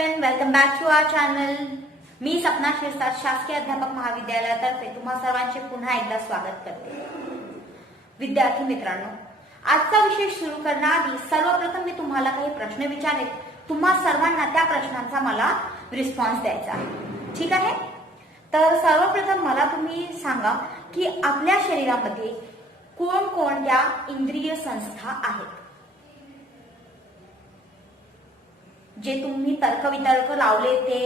Everyone, welcome back to our channel. मी सपना शिरसाट, शासकीय अध्यापक महाविद्यालयातर्फे तुम्हा सर्वांचे पुन्हा एकदा स्वागत करते। विद्यार्थी मित्रांनो, आजचा विषय सुरू करण्याआधी सर्वप्रथम मी तुम्हाला काही प्रश्न विचारेन। तुम्हा सर्वांना त्या प्रश्नांचा मला रिस्पॉन्स द्यायचा आहे, ठीक आहे? तर सर्वप्रथम मला तुम्ही सांगा की आपल्या शरीरामध्ये कोणकोणत्या इंद्रिय संस्था आहेत? जे तुम्ही तर्कवितर्क लावले ते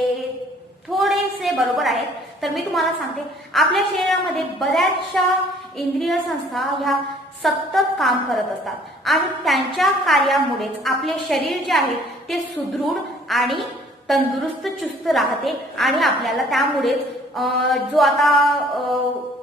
थोडेसे बरोबर आहेत। तर मी तुम्हाला सांगते, आपल्या शरीरामध्ये बऱ्याचशा इंद्रिय संस्था ह्या सतत काम करत असतात आणि त्यांच्या कार्यामुळेच आपले शरीर जे आहे ते सुदृढ आणि तंदुरुस्त चुस्त राहते आणि आपल्याला त्यामुळेच जो आता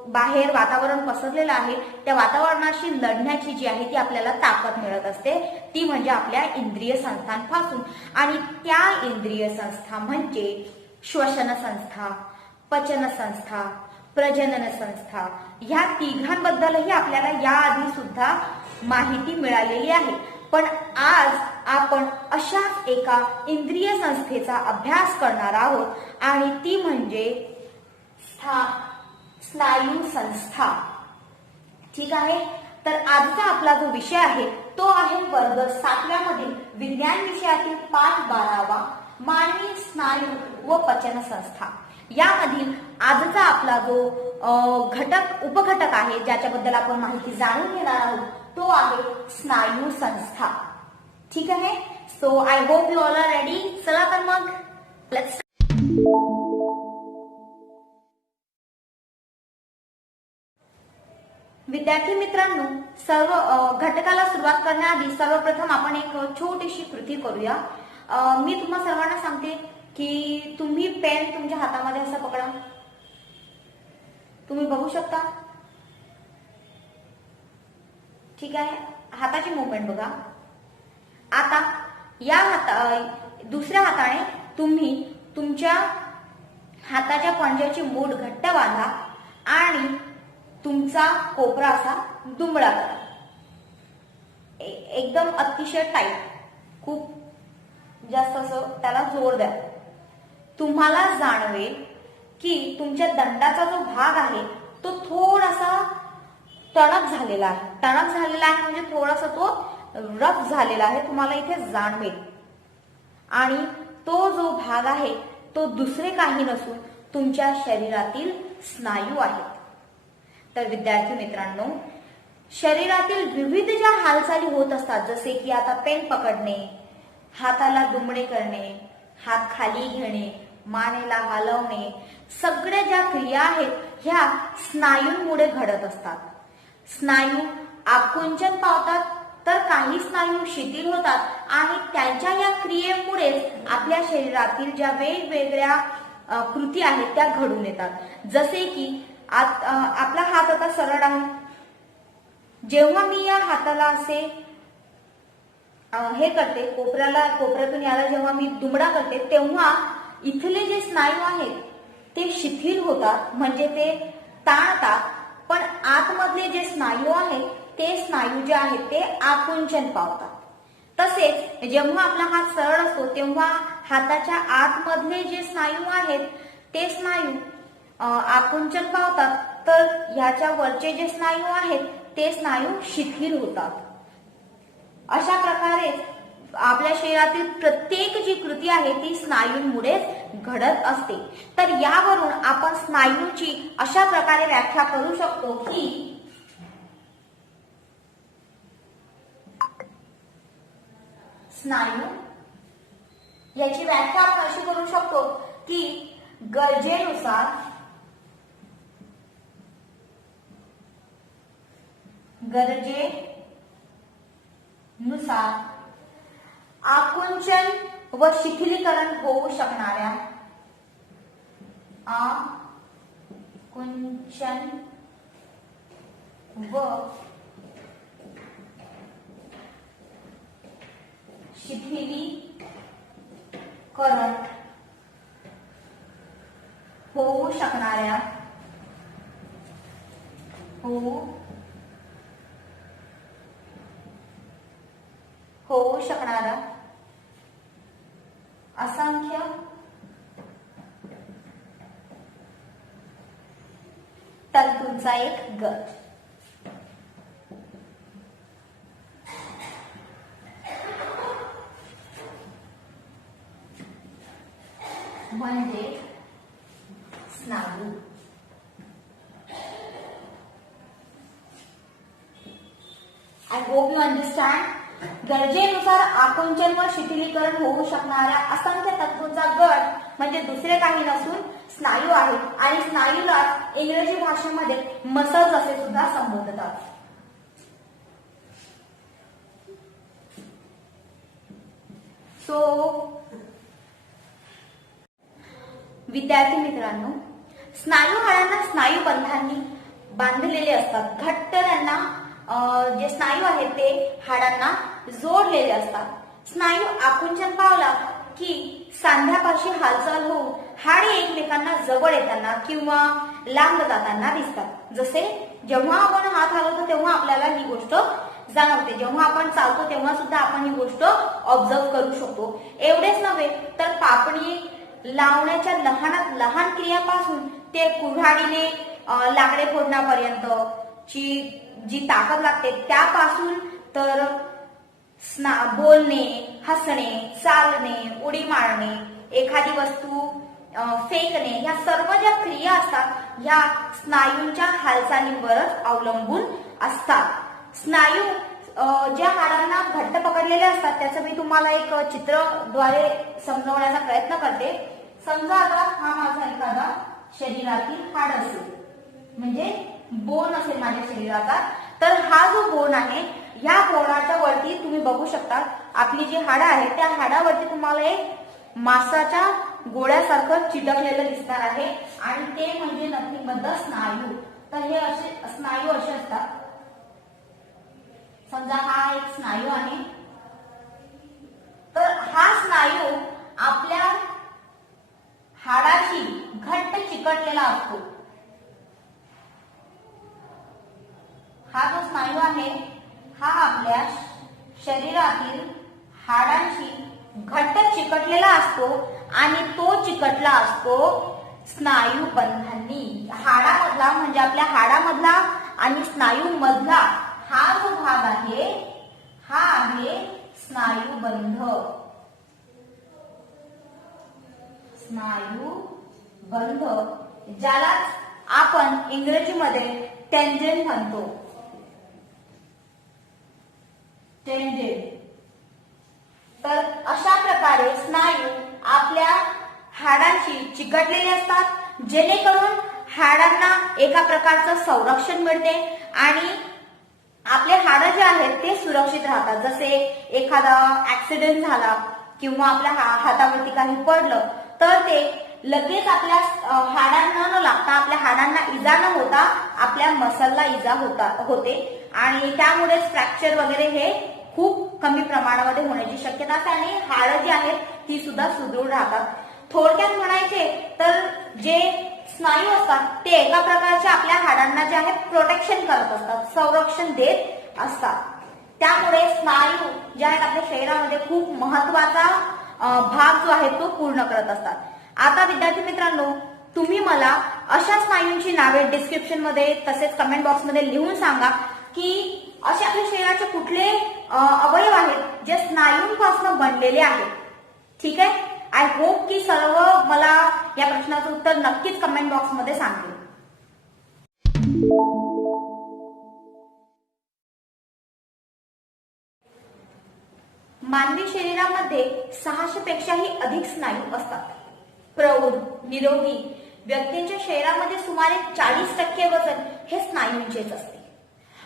बाहेर वातावरण पसरलेलं आहे त्या वातावरणाशी लढण्याची जी आहे ती आपल्याला ताकद मिळत असते, ती म्हणजे आपल्या इंद्रिय संस्थांपासून। आणि त्या इंद्रिय संस्था म्हणजे श्वसन संस्था, पचन संस्था, प्रजनन संस्था। ह्या तिघांबद्दलही आपल्याला याआधी सुद्धा माहिती मिळालेली आहे, पण आज आपण अशाच एका इंद्रिय संस्थेचा अभ्यास करणार आहोत आणि ती म्हणजे स्नायू संस्था, ठीक आहे? तर आजचा आपला जो विषय आहे तो आहे वर्ग 7व्या मधील विज्ञान विषयातील पाठ 12वा, मानवी स्नायू व पचन संस्था। यामधील आजचा आपला जो उपघटक आहे ज्याच्याबद्दल आपण माहिती जाणून घेणार आहोत तो आहे स्नायू संस्था, ठीक आहे? So I hope you all are ready. चला तर मग लेट्स। विद्यार्थी मित्रांनो, सर्व घटकाला सुरुवात करण्याआधी सर्वप्रथम आपण एक छोटीशी कृती करूया। मी तुम्हा सर्वांना सांगते की तुम्ही पेन तुमच्या हातामध्ये असं पकडा, तुम्ही बघू शकता, ठीक आहे? हाताची मूवमेंट बघा। आता दुसऱ्या हाताने तुम्ही तुमच्या हाताच्या पंजाची मूठ घट्ट बांधा आणि तुमचा कोपरा असा दुमडा करा, एकदम अतिशय टाईट, खूप जास्त असं त्याला जोर द्या। तुम्हाला जाणवेल की तुमच्या दंडाचा जो भाग आहे तो थोडासा टणक झालेला आहे। टणक झालेला आहे म्हणजे थोडासा तो रफ झालेला आहे, तुम्हाला इथे जाणवेल। आणि तो जो भाग आहे तो दुसरे काही नसून तुमच्या शरीरातील स्नायू आहेत। तर विद्यार्थी मित्रांनो, शरीरातील विविध ज्या हालचाली होत असतात, जसे की आता पेन पकडणे, हाताला दुमडे करणे, हात खाली घेणे, मानेला हलवणे, सगळ्या ज्या क्रिया आहेत ह्या स्नायूंमुळे घडत असतात। स्नायू आकुंचन पावतात तर काही स्नायू शिथिल होतात आणि त्यांच्या या क्रियेमुळेच आपल्या शरीरातील ज्या वेगवेगळ्या कृती आहेत त्या घडून येतात। जसे की आपला हात आता सरळ आहे, जेव्हा मी या हाताला असे हे करते, कोपऱ्यातून याला जेव्हा मी दुमडा करते तेव्हा इथले जे स्नायू आहेत ते शिथिल होतात, म्हणजे ते ताणतात, पण आतमधले जे स्नायू आहेत ते स्नायू जे आहेत ते आकुंचन पावतात। तसेच जेव्हा आपला हात सरळ असतो तेव्हा हाताच्या आतमधले जे स्नायू आहेत ते स्नायू आकुंचन पावतात, तर ह्याच्या वरचे जे स्नायू आहेत ते स्नायू शिथिल होतात। अशा प्रकारे आपल्या शरीरातील प्रत्येक जी कृती आहे ती स्नायूंमुळेच घडत असते। तर यावरून आपण स्नायूंची अशा प्रकारे व्याख्या करू शकतो की स्नायू याची व्याख्या आपण अशी करू शकतो की गरजेनुसार आकुंचन व शिथिलीकरण होऊ शकणाऱ्या आकुंचन व शिथिलीकरण होऊ शकणाऱ्या असंख्य तंतूंचा एक गट. म्हणजे स्नायू. I hope you understand. गरजेनुसार आकुंचन व शिथिलीकरण होऊ शकणाऱ्या असंख्य तंतूंचा गट म्हणजे दुसरे काही नसून स्नायू आहे. आणि स्नायूला इंग्रजी भाषेमध्ये मसल्स असे सुद्धा संबोधतात. विद्यार्थी मित्रांनो, स्नायू हाडांना स्नायू बंधांनी बांधलेले असतात. घट्ट त्यांना जे स्नायू आहेत ते हाडांना जोडलेले असतात. स्नायू आकुंचन पावला की सांध्यापाशी हालचाल होऊन हाडे एकमेकांना जवळ येताना किंवा लांब जाताना दिसतात. जसे जेव्हा आपण हात हलवतो तेव्हा आपल्याला ही गोष्ट जाणवते. जेव्हा आपण चालतो तेव्हा सुद्धा आपण ही गोष्ट ऑब्झर्व करू शकतो. एवढेच नव्हे तर पापणी लावण्याच्या लहानात लहान क्रियापासून ते कुऱ्हाडीने लाकडे फोडण्यापर्यंत जी ताकद लागते त्यापासून तर बोलणे, हसणे, चालणे, उडी मारणे, एखादी वस्तू फेकणे, या सर्व ज्या क्रिया असतात ह्या स्नायूंच्या हालचालींवरच अवलंबून असतात. स्नायू ज्या हाडांना घट्ट पकडलेले असतात त्याचं मी तुम्हाला एक चित्राद्वारे समजवण्याचा प्रयत्न करते. समजा आता हा माझा एखादा शरीरातील हाड असेल, म्हणजे बोन असेल माझ्या शरीराचा, तर हा जो बोन आहे ह्या बोनाच्या वरती तुम्ही बघू शकता आपली जी हाडं आहेत त्या हाडावरती तुम्हाला एक मांसाच्या गोळ्यासारखं चिटकलेलं दिसणार आहे आणि ते म्हणजे नथिंग बट द स्नायू. तर हे असे स्नायू असे असतात. समजा हा एक स्नायू आहे, तर हा स्नायू आपल्या हाडाशी घट्ट चिकटलेला असतो. हा जो स्नायू आहे हा आपल्या शरीरातील हाडांशी घट्ट चिकटलेला असतो आणि तो चिकटला असतो स्नायू बंधांनी. हाडामधला म्हणजे आपल्या हाडामधला आणि स्नायू मधला हा जो भाग आहे हा आहे स्नायू बंध. स्नायू बंध ज्यालाच आपण इंग्रजीमध्ये टेंडन म्हणतो. टेंडन. तर अशा प्रकारे स्नायू आपल्या हाडांशी चिकटलेले असतात जेणेकरून हाडांना एका प्रकारचं संरक्षण मिळते आणि आपले हाडं जे आहेत ते सुरक्षित राहतात. जसे एखादा ऍक्सिडेंट झाला किंवा आपल्या हातावरती काही पडलं तर ते लगेच आपल्या हाडांना न लागता, आपल्या हाडांना इजा न होता आपल्या मसलला इजा होते आणि त्यामुळेच फ्रॅक्चर वगैरे हे खूप कमी प्रमाणामध्ये होण्याची शक्यता असते आणि हाडं जी आहेत ती सुद्धा सुदृढ राहतात. थोडक्यात म्हणायचे तर जे स्नायू असतात ते एका प्रकारचे आपल्या हाडांना जे आहे प्रोटेक्शन करत असतात, संरक्षण देत असतात. त्यामुळे स्नायू जे आहेत आपल्या शरीरामध्ये खूप महत्वाचा भाग जो आहे तो पूर्ण करत असतात. आता विद्यार्थी मित्रांनो, तुम्ही मला अशा स्नायूंची नावे डिस्क्रिप्शन मध्ये तसेच कमेंट बॉक्स मध्ये लिहून सांगा की असे आपल्या शरीराचे कुठले अवयव आहेत जे स्नायूंपासून बनलेले आहेत. ठीक आहे. आय होप की सर्व मला या प्रश्नाचं उत्तर नक्कीच कमेंट बॉक्स मध्ये सांगेल. मानवी शरीरामध्ये 600 पेक्षाही अधिक स्नायू असतात. प्रौढ निरोगी व्यक्तींच्या शरीरामध्ये सुमारे 40% वजन हे स्नायूंचेच असते.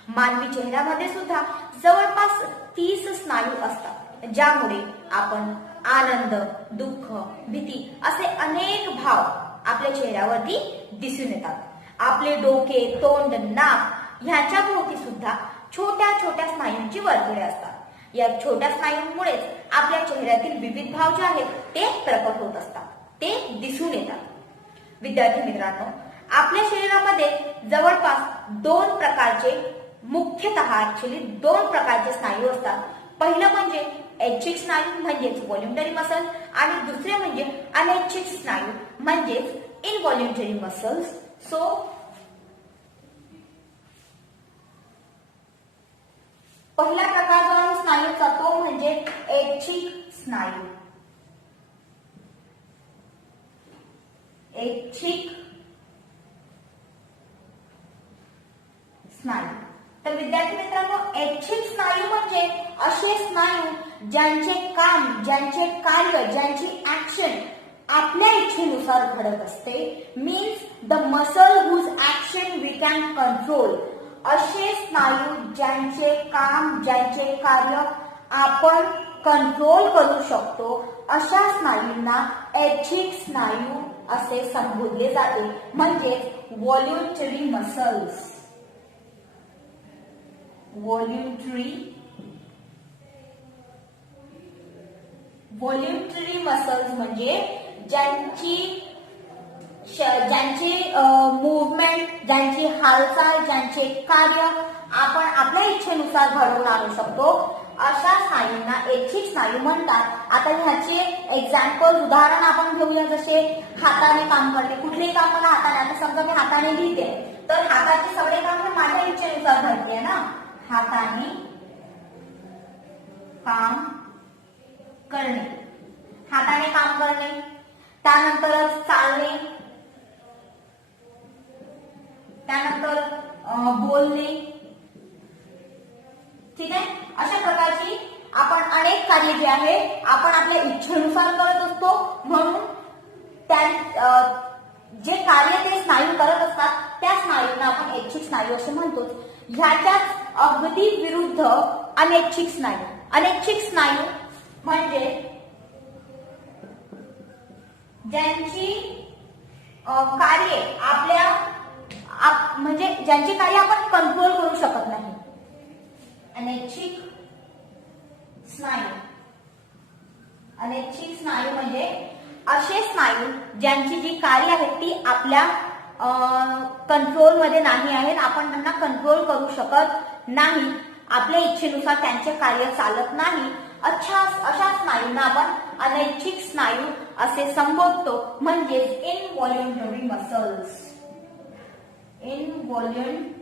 मानवी चेहऱ्यामध्ये सुद्धा जवळपास 30 स्नायू असतात ज्यामुळे आपण आनंद, दुःख, भीती असे अनेक भाव आपल्या चेहऱ्यावरती दिसून येतात. आपले डोके, तोंड, नाक ह्याच्या भोवती सुद्धा छोट्या छोट्या स्नायूंची वर्तुळे असतात. या छोट्या स्नायूंमुळेच आपल्या चेहऱ्यातील विविध भाव जे आहेत ते प्रकट होत असतात, ते दिसून येतात. विद्यार्थी मित्रांनो, आपल्या शरीरामध्ये जवळपास दोन प्रकारचे स्नायू असतात. पहिलं म्हणजे ऐच्छिक स्नायू म्हणजेच व्हॉल्युंटरी मसल आणि दुसरे म्हणजे अनैच्छिक स्नायू म्हणजेच इनव्हॉल्युंटरी मसल्स. सो पहिला प्रकार जो आहे स्नायूचा तो म्हणजे ऐच्छिक स्नायू. ऐच्छिक स्नायू. तर विद्यार्थी मित्रांनो, ऐच्छिक स्नायू म्हणजे असे स्नायू ज्यांचे काम, ज्यांचे कार्य, ज्यांची ऍक्शन आपल्या इच्छेनुसार घडत असते. Means the muscle whose action we can control. असे स्नायू ज्यांचे काम, ज्यांचे कार्य आपण कंट्रोल करू शकतो, अशा स्नायूंना ऐच्छिक स्नायू असे संबोधले जाते, म्हणजे व्हॉल्युंटरी मसल्स. व्हॉल्युंटरी मसल्स म्हणजे ज्यांची मूवमेंट, ज्यांची हालचाल, ज्यांचे कार्य आपण आपल्या इच्छेनुसार घडवून आणू शकतो, अशा स्नायूंना ऐच्छिक स्नायू म्हणतात. आता ह्याचे एक्झाम्पल, उदाहरण आपण घेऊया. जसे हाताने काम करणे. कुठलेही काम मला हाताने, आता समजा मी हाताने लिहिते तर हाताचे सगळे काम हे माझ्या इच्छेनुसार घडते ना. हाताने काम करणे, हाताने काम करणे. त्यानंतर चालणे, त्यानंतर बोलणे. ठीक आहे. अशा प्रकारची आपण अनेक कार्य जे आहे आपण आपल्या इच्छेनुसार करत असतो, म्हणून त्या जे कार्य ते स्नायू करत असतात त्या स्नायूंना आपण ऐच्छिक स्नायू असे म्हणतो. ह्याच्याच अगदी विरुद्ध अनैच्छिक स्नायू. अनैच्छिक स्नायू म्हणजे ज्यांची कार्य म्हणजे ज्यांची कार्य आपण कंट्रोल करू शकत नाही. अनैच्छिक स्नायू. अनैच्छिक स्नायू म्हणजे असे स्नायू ज्यांची जी कार्य आहेत ती आपल्या कंट्रोल मध्ये नाही आहेत, आपण त्यांना कंट्रोल करू शकत नाही, आपल्या इच्छेनुसार त्यांचे कार्य चालत नाही. अशा स्नायूंना आपण अनैच्छिक स्नायू असे संबोधतो, म्हणजे इनव्हॉल्युंटरी मसल्स. इनव्हॉल्युंटरी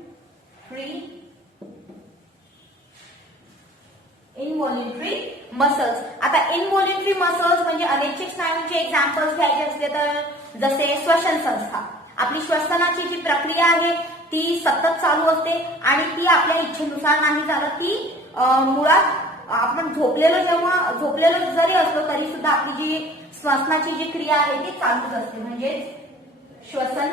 मसल्स. आता इनव्हॉल्युंटरी मसल्स म्हणजे अनैच्छिक स्नायूंचे एक्झाम्पल्स घ्यायचे असले तर जसे श्वसन संस्था. आपली श्वसनाची जी प्रक्रिया आहे ती सतत चालू असते आणि ती आपल्या इच्छेनुसार नाही चालत. ती मुळात आपण झोपलेलो जरी असलो तरी सुद्धा आपली जी श्वसनाची जी क्रिया आहे ती चालूच असते, म्हणजे श्वसन.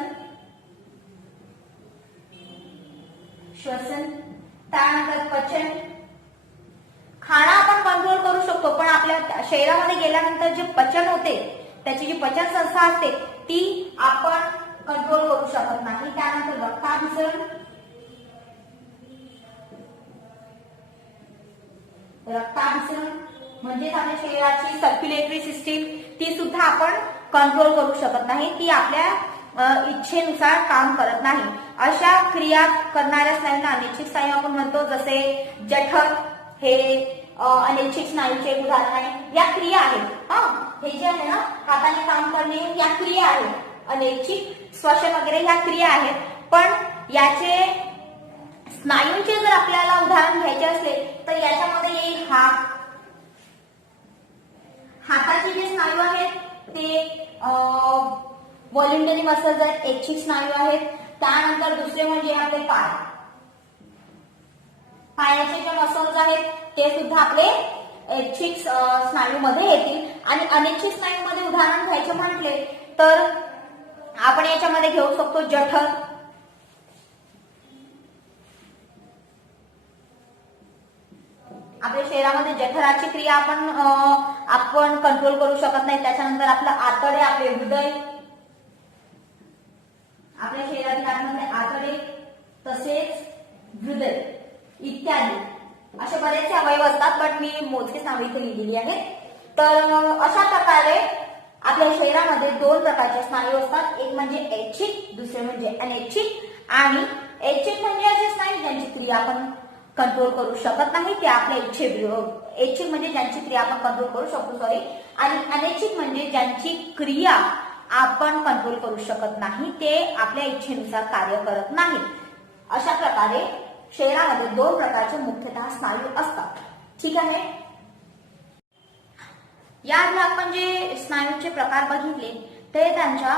त्यानंतर पचन. खाणं आपण कंट्रोल करू शकतो, पण आपल्या शरीरामध्ये गेल्यानंतर जे पचन होते, त्याची जी पचन संस्था असते ती आपण कंट्रोल करू शकत नाही. त्यानंतर रक्ताभिसरण. म्हणजेच आपल्या शरीराची सर्क्युलेटरी सिस्टीम ती सुद्धा आपण कंट्रोल करू शकत नाही, ती आपल्या इच्छेनुसार काम करत नाही. अशा क्रिया करणाऱ्या स्नायूंना अनैच्छिक स्नायू आपण म्हणतो. जसे जठर हे अनैच्छिक स्नायूचे उदाहरण आहे. या क्रिया आहेत. हे जे आहे ना, हाताने काम करणे या क्रिया आहेत अनैच्छिक. श्वसन वगैरे ह्या क्रिया आहेत, पण याचे स्नायूंचे जर आपल्याला उदाहरण घ्यायचे असले तर याच्यामध्ये येईल हाताचे जे स्नायू आहेत ते व्हॉल्युंटरी मसल्स आहेत, ऐच्छिक स्नायू आहेत. त्यानंतर दुसरे म्हणजे आपले पायाचे जे मसल्स आहेत ते सुद्धा आपले ऐच्छिक स्नायू मध्ये येतील. आणि अनैच्छिक स्नायू मध्ये उदाहरण घ्यायचे म्हटले तर आपण याच्यामध्ये घेऊ शकतो जठर. आपल्या शरीरामध्ये जठराची क्रिया आपण कंट्रोल करू शकत नाही. त्याच्यानंतर आपलं आतडे, आपले हृदय, आपल्या शरीरातील आतमध्ये आतडे तसेच हृदय इत्यादी असे बरेचसे अवयव असतात, पण मी मोजकेच नावे इथे लिहिलेली आहेत. तर अशा प्रकारे आपल्या शरीरामध्ये दोन प्रकारचे स्नायू असतात. एक म्हणजे ऐच्छिक, दुसरे म्हणजे अनैच्छिक. आणि ऐच्छिक म्हणजे असे स्नायू ज्यांची क्रिया आपण कंट्रोल करू शकत नाही, ते आपल्या ऐच्छिक म्हणजे ज्यांची क्रिया आपण कंट्रोल करू शकतो, सॉरी, आणि अनैच्छिक म्हणजे ज्यांची क्रिया आपण कंट्रोल करू शकत नाही, ते आपल्या इच्छेनुसार कार्य करत नाहीत. अशा प्रकारे शरीरामध्ये 2 प्रकारचे मुख्यतः स्नायू असतात. ठीक आहे. याआधी आपण जे स्नायूंचे प्रकार बघितले ते त्यांच्या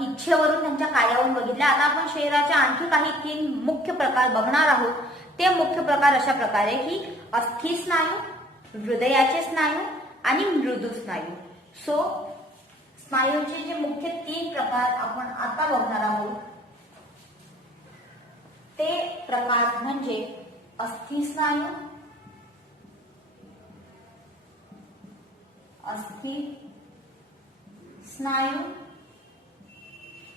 इच्छेवरून, त्यांच्या कार्यावरून बघितले. आता आपण शरीराचे आणखी काही 3 मुख्य प्रकार बघणार आहोत. ते मुख्य प्रकार अशा प्रकारे की अस्थि स्नायू, हृदयाचे स्नायू आणि मृदू स्नायू. सो स्नायूंचे जे मुख्य 3 प्रकार आपण आता बघणार आहोत ते प्रकार म्हणजे अस्थि स्नायू, अस्थि स्नायू.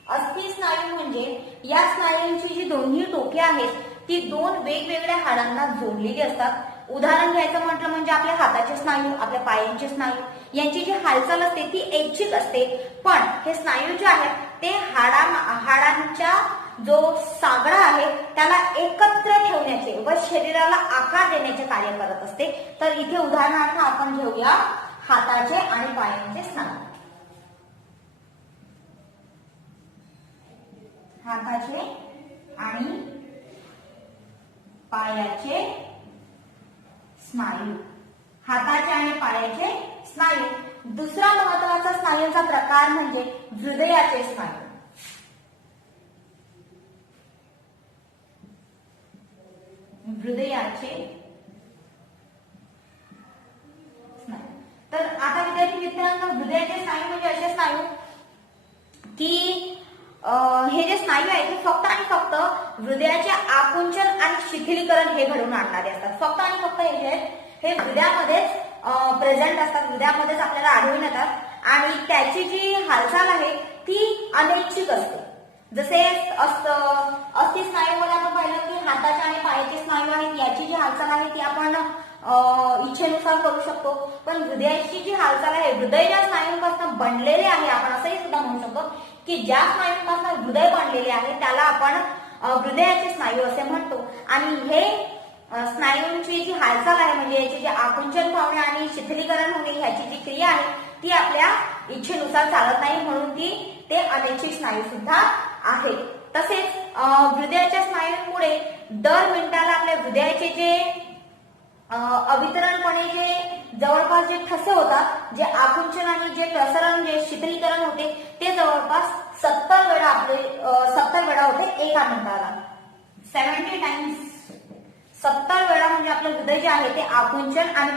अस्थि स्नायू म्हणजे या स्नायूंची जी दोन्ही टोके आहेत ती 2 वेगवेगळ्या हाडांना जोडलेली असतात. उदाहरण घ्यायचं म्हटलं म्हणजे आपल्या हाताचे स्नायू, आपल्या पायांचे स्नायू यांची जी हालचाल असते ती ऐच्छिक असते, पण हे स्नायू जे आहेत ते हाडांच्या जो सागडा आहे त्याला एकत्र ठेवण्याचे व शरीराला आकार देण्याचे कार्य करत असते. तर इथे उदाहरणार्थ आपण घेऊया हाताचे आणि पायांचे स्नायू. हाताचे आणि पायाचे स्नायू. हाताचे आणि पायाचे स्नायू. दुसरा महत्वाचा स्नायूंचा प्रकार म्हणजे हृदयाचे स्नायू. हृदयाचे स्नायू. तर आता विद्यार्थी मित्रांनो, हृदयाचे स्नायू म्हणजे असे स्नायू की हे जे स्नायू आहेत ते फक्त आणि फक्त हृदयाचे आकुंचन आणि शिथिलीकरण हे घडवून आणणारे असतात. फक्त आणि फक्त हे हृदयामध्येच प्रेझेंट असतात, हृदयामध्येच आपल्याला आढळून येतात आणि त्याची जी हालचाल आहे ती अनैच्छिक असते. जसे अस्थि स्नायूमध्ये आपण पाहिलं की हाताचे आणि पायाचे स्नायू आहेत, याची जी हालचाल आहे ती आपण इच्छेनुसार करू शकतो. पण हृदयाची जी हालचाल आहे, हृदय ज्या स्नायूंपासून बनलेले आहे, आपण असंही सुद्धा म्हणू शकतो की ज्या स्नायूंपासून हृदय बनलेले आहे त्याला आपण हृदयाचे स्नायू असे म्हणतो. आणि हे स्नायूंची जी हालचाल आहे म्हणजे याचे जे आकुंचन पावणे आणि शिथिलीकरण होणे ह्याची जी क्रिया आहे ती आपल्या इच्छेनुसार चालत नाही, म्हणून ते अनैच्छिक स्नायू सुद्धा आहे. तसेच हृदयाच्या स्नायूंमुळे दर मिनिटाला आपल्या हृदयाचे जे अवितरणपणे जे जवळपास जे ठसे होतात, जे आकुंचन आणि जे प्रसरण, जे शिथिलीकरण होते ते जवळपास 70 वेळा होते एका मिनिटाला. 70 टाइम्स. 70 वेळा म्हणजे आपलं हृदय जे आहे ते आकुंचन आणि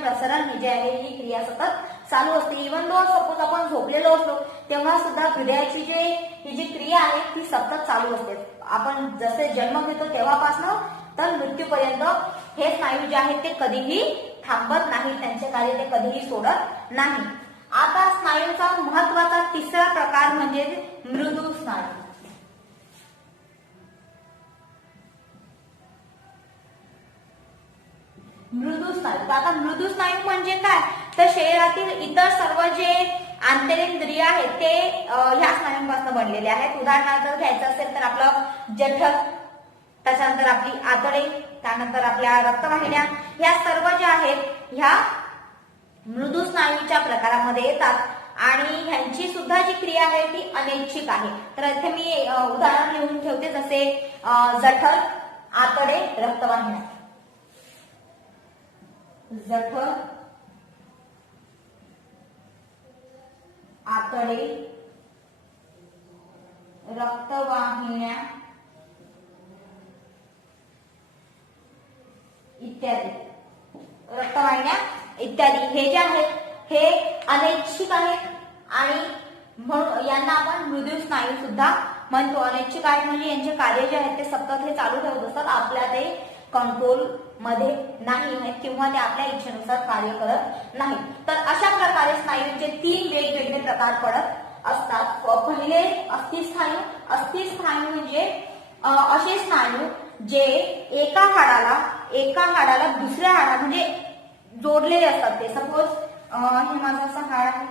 प्रसरण हे जे आहे ही क्रिया सतत चालू असते. इव्हन दो सपोज आपण झोपलेलो असलो तेव्हा सुद्धा हृदयाची ही जी क्रिया आहे ती सतत चालू असते. आपण जसे जन्म घेतो तेव्हापासून तर मृत्यूपर्यंत हे स्नायू जे आहेत ते कधीही थांबत नाही, त्यांचे कार्य ते कधीही सोडत नाही. आता स्नायूंचा महत्वाचा 3रा प्रकार म्हणजे मृदू स्नायू. मृदू स्नायू. आता मृदू स्नायू म्हणजे काय, तर शरीरातील इतर सर्व जे आंतरेंद्रिय आहेत ते ह्या स्नायूंपासून बनलेले आहेत. उदाहरणार्थ घ्यायचं असेल तर आपलं जठर, त्याच्यानंतर आपली आतडे, त्यानंतर आपल्या रक्तवाहिन्या, ह्या सर्व ज्या आहेत ह्या मृदू स्नायूच्या प्रकारामध्ये येतात आणि ह्यांची सुद्धा जी क्रिया आहे ती अनैच्छिक आहे. तर इथे मी उदाहरण लिहून ठेवते, जसे जठर, आतडे, रक्तवाहिन्या. जठर, आतडे, रक्तवाहिन्या इत्यादी. रक्तवाहिन्या इत्यादी हे जे आहेत हे अनैच्छिक आहेत आणि म्हणून यांना आपण मृदू स्नायू सुद्धा म्हणतो. अनैच्छिक आहेत म्हणजे यांचे कार्य जे आहेत ते सतत हे चालू ठेवत असतात, आपल्या ते कंट्रोल मध्ये नाही आहेत किंवा ते आपल्या इच्छेनुसार कार्य करत नाही. तर अशा प्रकारे स्नायूंचे 3 वेगवेगळे प्रकार पडत असतात. पहिले अस्थि स्नायू. अस्थि स्नायू म्हणजे असे स्नायू जे एका हाडाला दुसऱ्या हाडा म्हणजे जोडलेले असतात. ते सपोज हे माझं असं हाड आहे,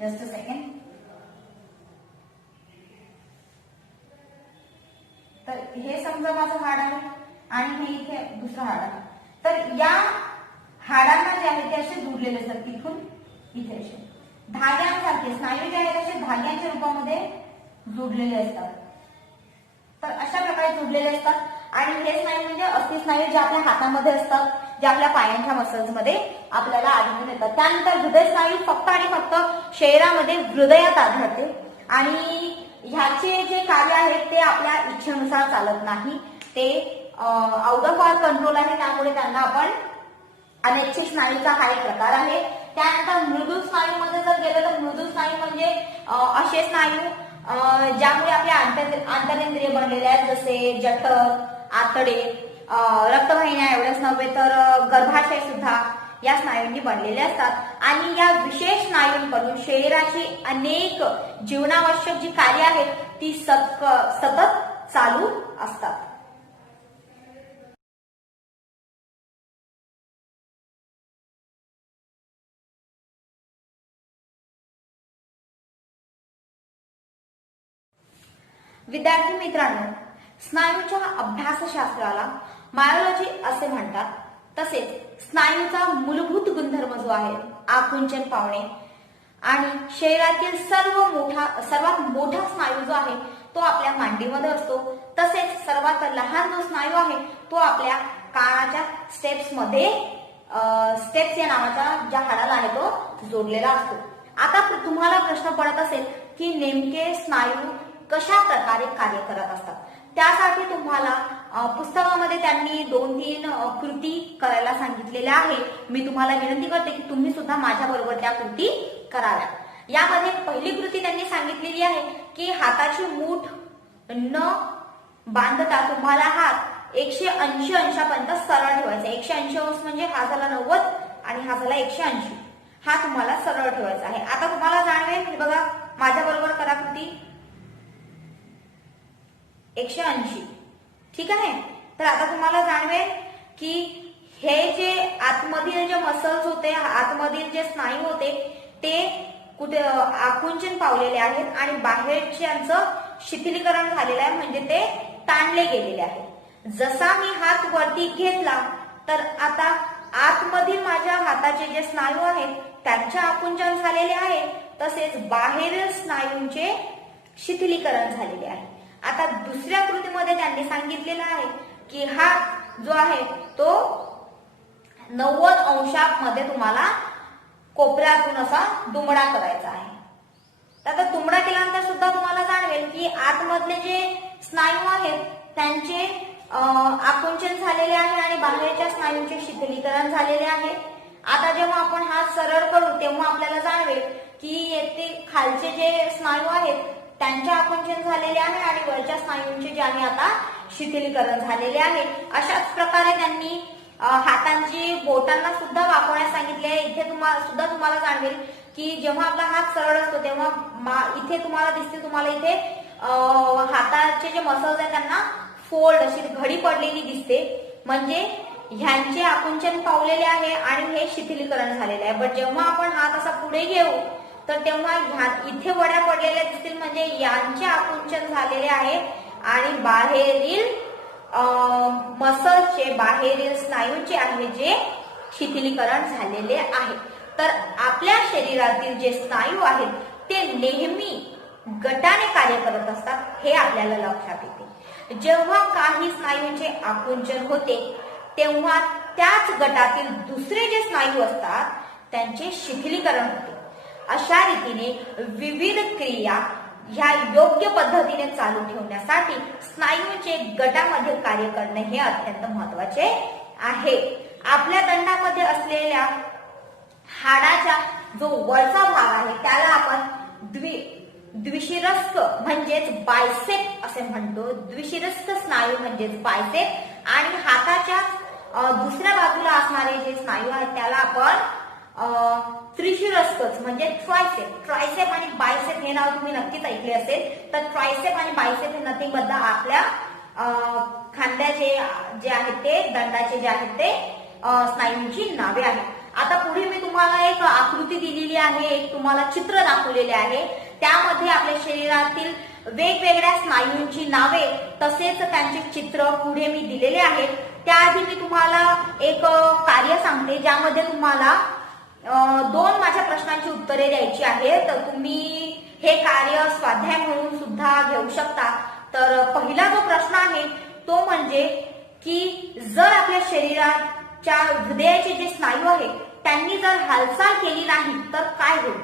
जस्ट अ सेकंड. तर हे समजा माझं हाड आहे आणि हे इथे दुसरं हाड आहे. तर या हाडांना जे आहे ते असे जोडलेले असतात, तिथून इथे असे धाग्यांसारखे स्नायू जे आहेत असे धाग्यांच्या रूपामध्ये जोडलेले असतात. तर अशा प्रकारे जोडलेले असतात आणि हे स्नायू म्हणजे अस्थि स्नायू जे आपल्या हातामध्ये असतात, जे आपल्या पायांच्या मसल्स मध्ये आपल्याला आढळून येतात. त्यानंतर हृदय स्नायू फक्त आणि फक्त शरीरामध्ये हृदयात आढळते आणि ह्याचे जे कार्य आहे ते आपल्या इच्छेनुसार चालत नाही, ते आउट ऑफ आवर कंट्रोल आहे, त्यामुळे त्यांना आपण अनैच्छिक स्नायूचा हा एक प्रकार आहे. त्यानंतर मृदू स्नायू मध्ये जर गेलं तर मृदू स्नायू म्हणजे असे स्नायू ज्यामुळे आपल्या आंतरेंद्रिय बनलेले आहेत, जसे जठर, आतडे, रक्तवाहिन्या एवढंच नव्हे तर गर्भाशय सुद्धा या स्नायूंनी बनलेले असतात आणि या विशेष स्नायूंकडून शरीराची अनेक जीवनावश्यक जी कार्य आहेत ती सतत चालू असतात. विद्यार्थी मित्रांनो, स्नायूच्या अभ्यासशास्त्राला मायोलॉजी असे म्हणतात. तसेच स्नायूचा मूलभूत गुणधर्म जो आहे आकुंचन पावणे आणि शरीरातील सर्वात मोठा स्नायू जो आहे तो आपल्या मांडीमध्ये असतो. तसेच सर्वात लहान जो स्नायू आहे तो आपल्या कानाच्या स्टेप्स या नावाच्या ज्या हाडाला आहे तो जोडलेला असतो. आता तुम्हाला प्रश्न पडत असेल की नेमके स्नायू कशा प्रकारे कार्य करत असतात. त्यासाठी तुम्हाला पुस्तकामध्ये त्यांनी 2-3 कृती करायला सांगितलेल्या आहे. मी तुम्हाला विनंती करते की तुम्ही सुद्धा माझ्या बरोबर त्या कृती कराव्या. यामध्ये पहिली कृती त्यांनी सांगितलेली आहे की हाताची मूठ न बांधता तुम्हाला हात 180 अंशापर्यंत सरळ ठेवायचा. 180 अंश म्हणजे हा झाला 90 आणि हा झाला 180. हा तुम्हाला सरळ ठेवायचा आहे. आता तुम्हाला जाणवेल, हे बघा माझ्या बरोबर करा कृती 180. ठीक आहे. तर आता तुम्हाला जाणवेल की हे जे आतमधील जे मसल्स होते, आतमधील जे स्नायू होते ते कुठे आकुंचन पावलेले आहेत आणि बाहेरचे यांचं शिथिलीकरण झालेलं आहे, म्हणजे ते ताणले गेलेले आहे. जसा मी हात वरती घेतला तर आता आतमधील माझ्या हाताचे जे स्नायू आहेत त्यांचे आकुंचन झालेले आहे, तसेच बाहेरील स्नायूंचे शिथिलीकरण झालेले आहे. आता दुसऱ्या कृतीमध्ये त्यांनी सांगितलेलं आहे की हात जो आहे तो 90 अंशामध्ये तुम्हाला कोपऱ्यातून असा दुमडा करायचा आहे. आता दुमडा केल्यानंतर सुद्धा तुम्हाला जाणवेल की आतमधले जे स्नायू आहेत त्यांचे आकुंचन झालेले आहे आणि बाहेरच्या स्नायूंचे शिथिलीकरण झालेले आहे. आता जेव्हा आपण हात सरळ करू तेव्हा आपल्याला जाणवेल की येथे खालचे जे स्नायू आहेत त्यांचे आकुंचन झालेले आहे आणि वरच्या स्नायूंचे जे आहे आता शिथिलीकरण झालेले आहे. अशाच प्रकारे त्यांनी हातांची बोटांना सुद्धा वापरण्यास सांगितले आहे. इथे तुम्हाला जाणवेल की जेव्हा आपला हात सरळ असतो तेव्हा इथे तुम्हाला दिसते, तुम्हाला इथे हाताचे जे मसल्स आहेत त्यांना फोल्ड अशी घडी पडलेली दिसते, म्हणजे ह्यांचे आकुंचन पावलेले आहे आणि हे शिथिलीकरण झालेले आहे. बट जेव्हा आपण हात असा पुढे घेऊ तर तेव्हा इथे वड्या पडलेल्या दिसतील, म्हणजे यांचे आकुंचन झालेले आहे आणि बाहेरील मसल्सचे, बाहेरील स्नायूंचे आहे जे शिथिलीकरण झालेले आहे. तर आपल्या शरीरातील जे स्नायू आहेत ते नेहमी गटाने कार्य करत असतात, हे आपल्याला लक्षात येते. जेव्हा काही स्नायूंचे आकुंचन होते तेव्हा त्याच गटातील दुसरे जे स्नायू असतात त्यांचे शिथिलीकरण होते. अशा रीतीने विविध क्रिया ह्या योग्य पद्धतीने चालू ठेवण्यासाठी स्नायूंचे गटामध्ये कार्य करणे हे अत्यंत महत्वाचे आहे. आपल्या दंडामध्ये असलेल्या हाडाचा जो वरचा भाग आहे त्याला आपण द्विशिरस्क म्हणजेच बायसेप असे म्हणतो. द्विशिरस्क स्नायू म्हणजेच बायसेप आणि हाताच्या दुसऱ्या बाजूला असणारे जे स्नायू आहेत त्याला आपण त्रिशिरस्कच म्हणजे ट्रायसेप आणि बायसेप हे नाव तुम्ही नक्कीच ऐकले असेल. तर ट्रायसेप आणि बायसेप हे नथिंग बद्दल आपल्या खांद्याचे जे आहेत ते, दंडाचे जे आहेत ते स्नायूंची नावे आहेत. आता पुढे मी तुम्हाला एक आकृती दिलेली आहे, एक तुम्हाला चित्र दाखवलेले आहे. त्यामध्ये आपल्या शरीरातील वेगवेगळ्या स्नायूंची नावे तसेच त्यांचे चित्र पुढे मी दिलेले आहे. त्याआधी मी तुम्हाला एक कार्य सांगते, ज्यामध्ये तुम्हाला 2 माझ्या प्रश्नांची उत्तरे द्यायची आहे. तर तुम्ही हे कार्य स्वाध्याय म्हणून सुद्धा घेऊ शकता. तर पहिला जो प्रश्न आहे तो म्हणजे की जर आपल्या शरीराच्या हृदयाचे जे स्नायू आहेत त्यांनी जर हालचाल केली नाही तर काय होईल.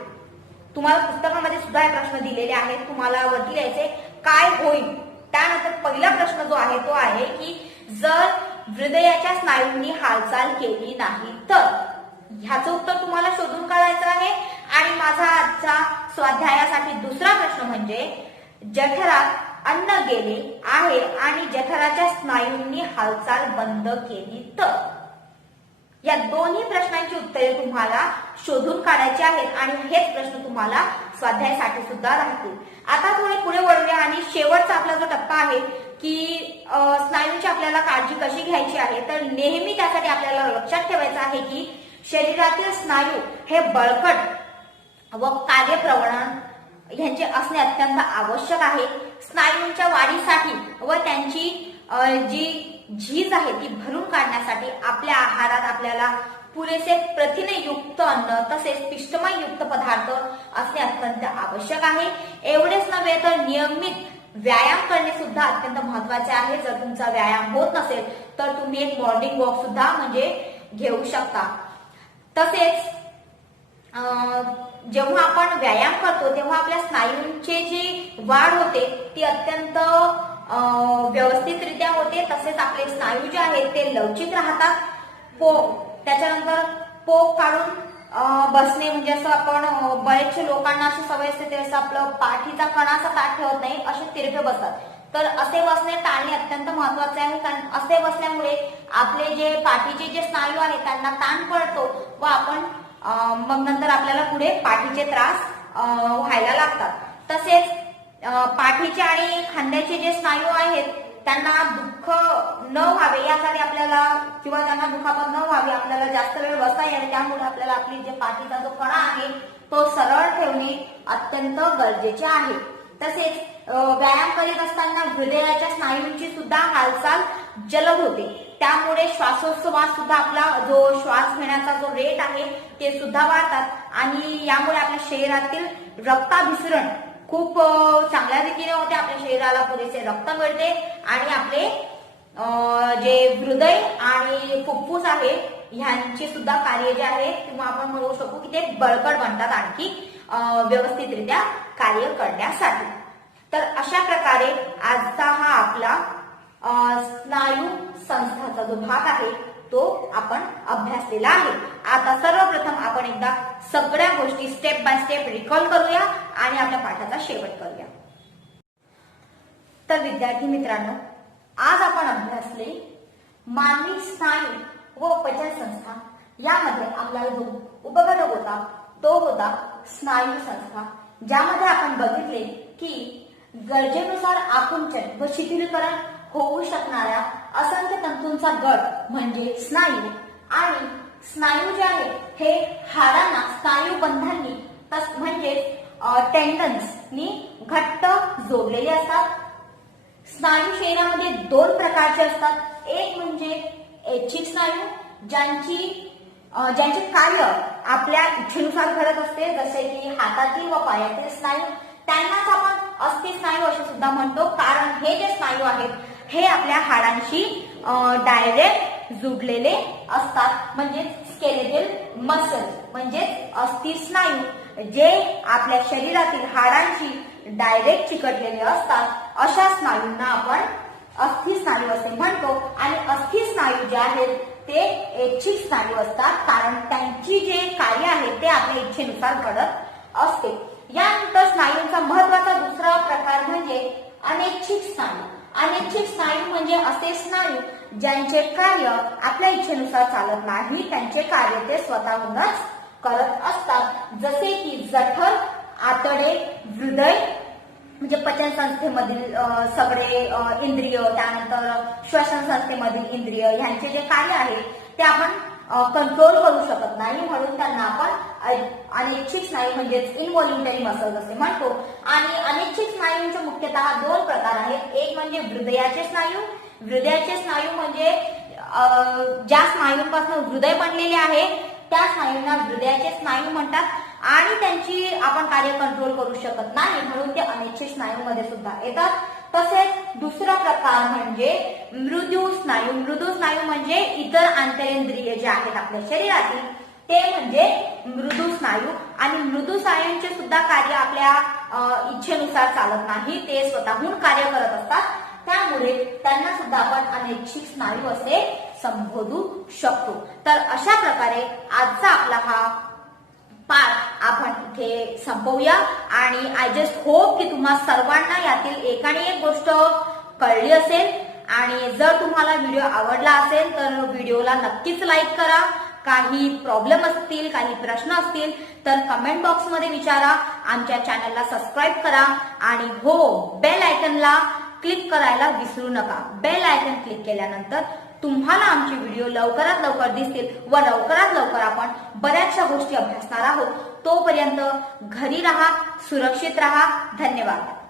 तुम्हाला पुस्तकामध्ये सुद्धा हे प्रश्न दिलेले आहेत, तुम्हाला वरती लिहायचे काय होईल. त्यानंतर पहिला प्रश्न जो आहे तो आहे की जर हृदयाच्या स्नायूंनी हालचाल केली नाही तर. ह्याचं उत्तर तुम्हाला शोधून काढायचं आहे. आणि माझा आजचा स्वाध्यायासाठी दुसरा प्रश्न म्हणजे जठरात अन्न गेले आहे आणि जठराच्या स्नायूंनी हालचाल बंद केली तर. या दोन्ही प्रश्नांची उत्तरे तुम्हाला शोधून काढायची आहेत आणि हेच प्रश्न तुम्हाला स्वाध्यायासाठी सुद्धा राहतील. आता थोडे पुढे वळूया आणि शेवटचा आपला जो टप्पा आहे की स्नायूंची आपल्याला काळजी कशी घ्यायची आहे. तर नेहमी त्यासाठी आपल्याला लक्षात ठेवायचं आहे की शरीरातील स्नायू हे बळकट व कार्यप्रवण यांचे असणे अत्यंत आवश्यक आहे. स्नायूंच्या वाढीसाठी व त्यांची जी झीज आहे ती भरून काढण्यासाठी आपल्या आहारात आपल्याला पुरेसे प्रथिनेयुक्त अन्न तसेच पिष्टमययुक्त पदार्थ असणे अत्यंत आवश्यक आहे. एवढेच नव्हे तर नियमित व्यायाम करणे सुद्धा अत्यंत महत्वाचे आहे. जर तुमचा व्यायाम होत नसेल तर तुम्ही एक मॉर्निंग वॉक सुद्धा म्हणजे घेऊ शकता. तसेच जेव्हा आपण व्यायाम करतो तेव्हा आपल्या स्नायूंची जी वाढ होते ती अत्यंत व्यवस्थितरित्या होते. तसेच आपले स्नायू जे आहेत ते लवचिक राहतात. त्याच्यानंतर पोक काढून बसणे म्हणजे असं आपण बरेचशे लोकांना अशी सवय असते ते असं आपलं पाठीचा कणाचा ताठ ठेवत नाही, असे तिरपे बसतात. तर असे बसणे टाळणे अत्यंत महत्वाचे आहे. कारण असे बसल्यामुळे आपले जे पाठीचे जे स्नायू आहेत त्यांना ताण पडतो व आपण मग नंतर आपल्याला पुढे पाठीचे त्रास व्हायला लागतात. तसेच पाठीचे आणि खांद्याचे जे स्नायू आहेत त्यांना दुःख न व्हावे यासाठी आपल्याला किंवा त्यांना दुखापत न व्हावी आपल्याला जास्त वेळ बसता यावे, त्यामुळे आपल्याला आपली जे पाठीचा जो कणा आहे तो सरळ ठेवणे अत्यंत गरजेचे आहे. तसेच व्यायाम करीत असताना हृदयाच्या स्नायूंची सुद्धा हालचाल जलद होते. त्यामुळे श्वासोच्छवास सुद्धा आपला जो श्वास घेण्याचा जो रेट आहे ते सुद्धा वाढतात आणि यामुळे आपल्या शरीरातील रक्ताभिसरण खूप चांगल्या रीतीने होते. आपल्या शरीराला पुरेसे रक्त मिळते आणि आपले जे हृदय आणि फुफ्फुस आहे ह्यांची सुद्धा कार्य जे आहे किंवा आपण म्हणू शकू की ते बळकट बनतात आणखी व्यवस्थितरित्या कार्य करण्यासाठी. तर अशा प्रकारे आजचा हा आपला स्नायू संस्थाचा जो भाग आहे तो आपण अभ्यासलेला आहे. आता सर्वप्रथम आपण एकदा सगळ्या गोष्टी स्टेप बाय स्टेप रिकॉल करूया आणि आपल्या पाठाचा शेवट करूया. तर विद्यार्थी मित्रांनो, आज आपण अभ्यासले मानवी स्नायू व पचन संस्था. यामध्ये आपला जो उपघटक होता तो होता स्नायू संस्था, ज्यामध्ये आपण बघितले की गरजेनुसार आकुंचन व शिथिलीकरण होऊ शकणाऱ्या असंख्य तंतूंचा गट म्हणजे स्नायू. आणि स्नायू जे आहे हे हाडांना स्नायू बंधांनी म्हणजे टेंडन्सनी घट्ट जोडलेले असतात. स्नायू शरीरामध्ये 2 प्रकारचे असतात. एक म्हणजे ऐच्छिक स्नायू ज्यांचे कार्य आपल्या इच्छेनुसार घडत असते, जसे की हातातील व पायातील स्नायू. त्यांनाच आपण अस्थि स्नायू असे सुद्धा म्हणतो, कारण हे जे स्नायू आहेत हे आपल्या हाडांशी डायरेक्ट जुडलेले असतात. म्हणजे स्केलेटल मसल म्हणजे अस्थि स्नायू जे आपल्या शरीरातील हाडांशी डायरेक्ट चिकटलेले असतात. अशा स्नायूंना आपण अस्थि स्नायू असे म्हणतो. आणि अस्थि स्नायू जे आहेत ते ऐच्छिक स्नायू असतात, कारण त्यांची जे कार्य आहे ते आपल्या इच्छेनुसार घडत असते. यानंतर स्नायूंचा महत्वाचा दुसरा प्रकार म्हणजे अनैच्छिक स्नायू. अनैच्छिक स्नायू म्हणजे असे स्नायू ज्यांचे कार्य आपल्या इच्छेनुसार चालत नाही, त्यांचे कार्य ते स्वतःहूनच करत असतात. जसे की जठर, आतडे, हृदय म्हणजे पचन संस्थेमधील सगळे इंद्रिय, त्यानंतर श्वसन संस्थेमधील इंद्रिय यांचे जे कार्य आहे ते आपण कंट्रोल करू शकत नाही, म्हणून त्यांना आपण अनैच्छिक स्नायू म्हणजेच इनव्हॉल्युंटरी मसल्स असे म्हणतो. आणि अनैच्छिक स्नायूंचे मुख्यतः 2 प्रकार आहेत. एक म्हणजे हृदयाचे स्नायू. हृदयाचे स्नायू म्हणजे ज्या स्नायूंपासून हृदय बनलेले आहे त्या स्नायूंना हृदयाचे स्नायू म्हणतात आणि त्यांची आपण कार्य कंट्रोल करू शकत नाही म्हणून ते अनिच्छित स्नायूमध्ये सुद्धा येतात. तसेच दुसरा प्रकार म्हणजे मृदू स्नायू. मृदू स्नायू म्हणजे इतर आंतरेंद्रिय जे आहेत आपल्या शरीरातील ते म्हणजे मृदू स्नायू आणि मृदू स्नायूंचे सुद्धा कार्य आपल्या इच्छेनुसार चालत नाही, ते स्वतःहून कार्य करत असतात. त्यामुळे त्यांना सुद्धा आपण अनैच्छिक स्नायू असे संबोधू शकतो. तर अशा प्रकारे आजचा आपला हा पाठ आपण इथे संपवूया आणि आय जस्ट होप की तुम्हा सर्वांना यातील एक आणि एक गोष्ट कळली असेल आणि जर तुम्हाला व्हिडिओ आवडला असेल तर व्हिडिओला नक्कीच लाईक करा. काही प्रॉब्लेम असतील, काही प्रश्न असतील तर कमेंट बॉक्समध्ये विचारा. आमच्या चॅनलला सबस्क्राईब करा आणि हो, बेल आयकनला क्लिक करायला विसरू नका. बेल आयकन क्लिक केल्यानंतर तुम्हाला आमचे व्हिडिओ लवकरात लवकर दिसतील व लवकरात लवकर आपण बऱ्याचशा गोष्टी अभ्यासणार आहोत. तोपर्यंत घरी राहा, सुरक्षित राहा. धन्यवाद.